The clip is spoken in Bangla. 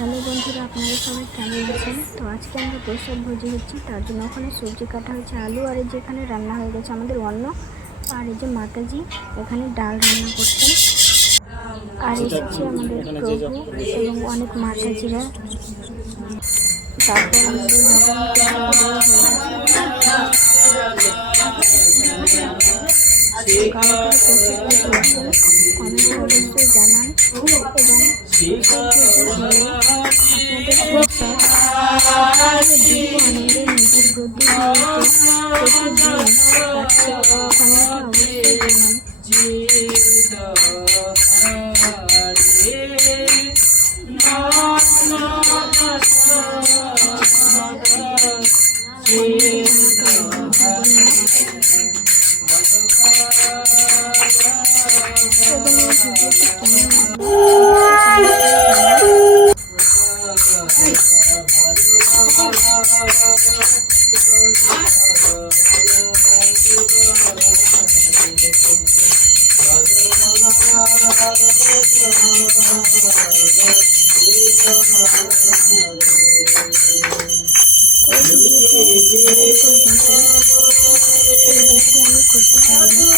হ্যালো বন্ধুরা, আপনারা সবাই কেমন আছেন? তো আজকে আমরা প্রসাদ ভোজি হচ্ছে, তার জন্য ওখানে সবজি কাটা হয়েছে, আলু, আর এই যে এখানে রান্না হয়ে গেছে আমাদের অন্ন। আর এই যে মাতাজি এখানে ডাল রান্না করছেন। আর এসেছে আমাদের প্রভু এবং অনেক মাতাজিরা। তারপর আমাদের ভগবানকে খাওয়া দাওয়া হয়ে গেছে। কারা কারা প্রসাদ ভোজি হচ্ছেন কমেন্টে অবশ্যই জানান। এবং প্রসাদ ভোজি হলে আপনাদের প্রসাদ দিব্য আনন্দের মধ্যে প্রতিনিয়ত প্রতিদিন পাচ্ছে, কমেন্টে অবশ্যই জানান। বেশি আমি করতে পারি না।